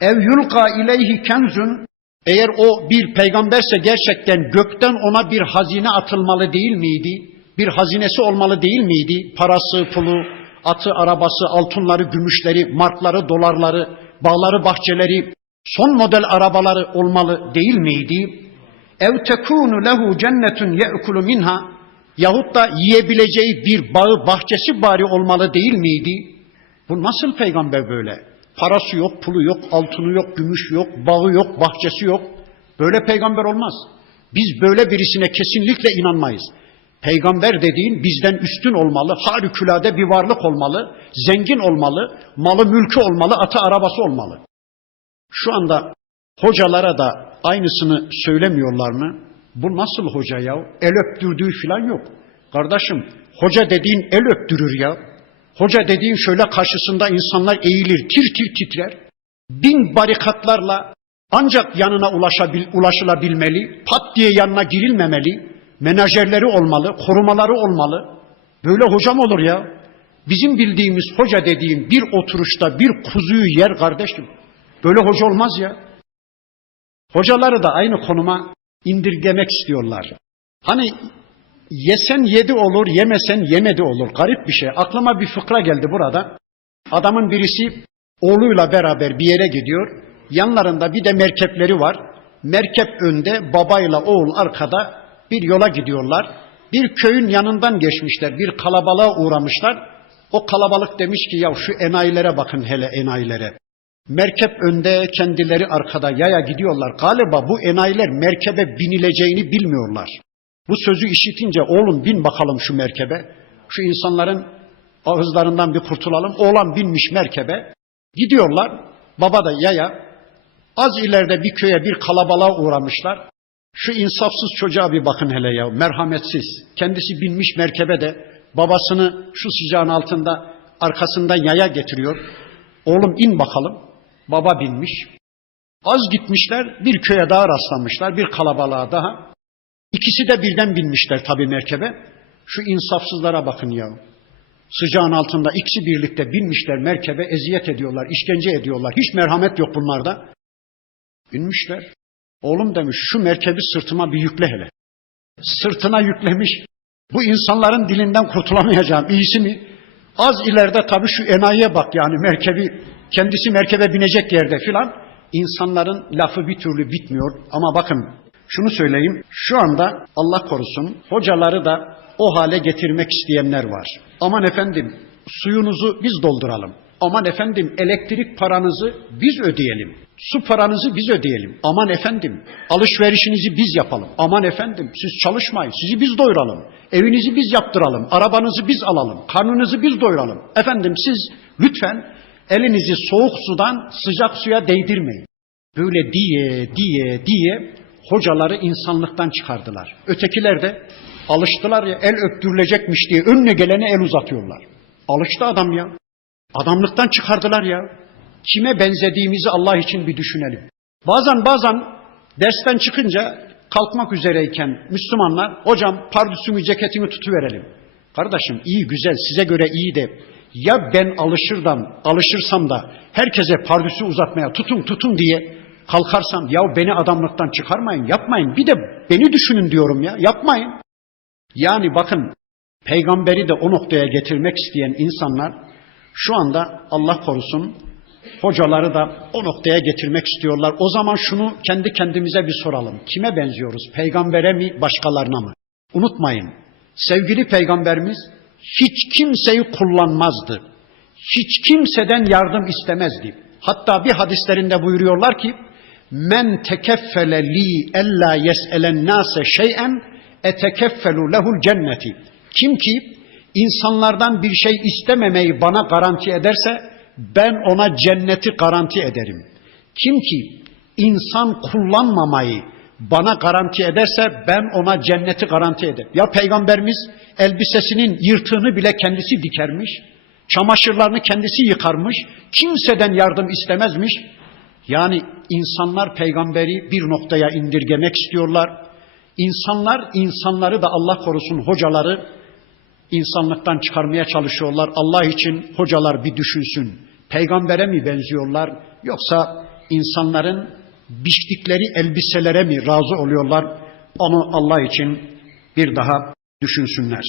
Ev yulqa ileyhi kenzun eğer o bir peygamberse gerçekten gökten ona bir hazine atılmalı değil miydi? Bir hazinesi olmalı değil miydi? Parası, pulu, atı, arabası, altınları, gümüşleri, markları, dolarları, bağları, bahçeleri, son model arabaları olmalı değil miydi? Ev tekunu lehu cennetun ye'kulu minha yahut da yiyebileceği bir bağı, bahçesi bari olmalı değil miydi? Bu nasıl peygamber böyle? Parası yok, pulu yok, altını yok, gümüş yok, bağı yok, bahçesi yok. Böyle peygamber olmaz. Biz böyle birisine kesinlikle inanmayız. Peygamber dediğin bizden üstün olmalı, harikulade bir varlık olmalı, zengin olmalı, malı mülkü olmalı, atı arabası olmalı. Şu anda hocalara da aynısını söylemiyorlar mı? Bu nasıl hoca ya? El öptürdüğü falan yok. Kardeşim hoca dediğin el öptürür ya. Hoca dediğin şöyle karşısında insanlar eğilir, tir tir titrer. Bin barikatlarla ancak yanına ulaşabil, ulaşılabilmeli, pat diye yanına girilmemeli, menajerleri olmalı, korumaları olmalı. Böyle hocam olur ya. Bizim bildiğimiz hoca dediğim bir oturuşta bir kuzuyu yer kardeşim. Böyle hoca olmaz ya. Hocaları da aynı konuma indirgemek istiyorlar. Hani yesen yedi olur, yemesen yemedi olur. Garip bir şey. Aklıma bir fıkra geldi burada. Adamın birisi oğluyla beraber bir yere gidiyor. Yanlarında bir de merkepleri var. Merkep önde, babayla oğul arkada bir yola gidiyorlar. Bir köyün yanından geçmişler, bir kalabalığa uğramışlar. O kalabalık demiş ki ya şu enayilere bakın hele enayilere. Merkep önde, kendileri arkada yaya gidiyorlar. Galiba bu enayiler merkebe binileceğini bilmiyorlar. Bu sözü işitince oğlum bin bakalım şu merkebe. Şu insanların ağızlarından bir kurtulalım. Oğlan binmiş merkebe. Gidiyorlar. Baba da yaya. Az ileride bir köye bir kalabalığa uğramışlar. Şu insafsız çocuğa bir bakın hele ya. Merhametsiz. Kendisi binmiş merkebe de babasını şu sıcağın altında arkasından yaya getiriyor. Oğlum in bakalım. Baba binmiş. Az gitmişler bir köye daha rastlamışlar. Bir kalabalığa daha. İkisi de birden binmişler tabii merkebe. Şu insafsızlara bakın ya. Sıcağın altında ikisi birlikte binmişler merkebe, eziyet ediyorlar, işkence ediyorlar. Hiç merhamet yok bunlarda. Binmişler. Oğlum demiş şu merkebi sırtıma bir yükle hele. Sırtına yüklemiş. Bu insanların dilinden kurtulamayacağım. İyisi mi? Az ileride tabii şu enayiye bak yani merkebi kendisi merkebe binecek yerde filan. İnsanların lafı bir türlü bitmiyor. Ama bakın şunu söyleyeyim. Şu anda Allah korusun hocaları da o hale getirmek isteyenler var. Aman efendim suyunuzu biz dolduralım. Aman efendim elektrik paranızı biz ödeyelim. Su paranızı biz ödeyelim. Aman efendim alışverişinizi biz yapalım. Aman efendim siz çalışmayın. Sizi biz doyuralım. Evinizi biz yaptıralım. Arabanızı biz alalım. Karnınızı biz doyuralım. Efendim siz lütfen elinizi soğuk sudan sıcak suya değdirmeyin. Böyle diye diye diye hocaları insanlıktan çıkardılar. Ötekiler de alıştılar ya el öptürülecekmiş diye önüne gelene el uzatıyorlar. Alıştı adam ya. Adamlıktan çıkardılar ya. Kime benzediğimizi Allah için bir düşünelim. Bazen bazen dersten çıkınca kalkmak üzereyken Müslümanlar hocam pardüsümü ceketimi tutuverelim. Kardeşim iyi güzel size göre iyi de ya ben alışırdan alışırsam da herkese pardüsü uzatmaya tutun tutun diye kalkarsam ya beni adamlıktan çıkarmayın yapmayın bir de beni düşünün diyorum ya yapmayın. Yani bakın peygamberi de o noktaya getirmek isteyen insanlar şu anda Allah korusun hocaları da o noktaya getirmek istiyorlar. O zaman şunu kendi kendimize bir soralım. Kime benziyoruz? Peygambere mi, başkalarına mı? Unutmayın. Sevgili peygamberimiz hiç kimseyi kullanmazdı. Hiç kimseden yardım istemezdi. Hatta bir hadislerinde buyuruyorlar ki men tekeffele li ella yes'elen nase şey'en etekeffelu lehul cenneti. Kim ki insanlardan bir şey istememeyi bana garanti ederse ben ona cenneti garanti ederim. Kim ki insan kullanmamayı bana garanti ederse ben ona cenneti garanti ederim. Ya peygamberimiz elbisesinin yırtığını bile kendisi dikermiş. Çamaşırlarını kendisi yıkarmış. Kimseden yardım istemezmiş. Yani insanlar peygamberi bir noktaya indirgemek istiyorlar. İnsanlar insanları da Allah korusun hocaları insanlıktan çıkarmaya çalışıyorlar. Allah için hocalar bir düşünsün. Peygambere mi benziyorlar yoksa insanların biçtikleri elbiselere mi razı oluyorlar? Onu Allah için bir daha düşünsünler.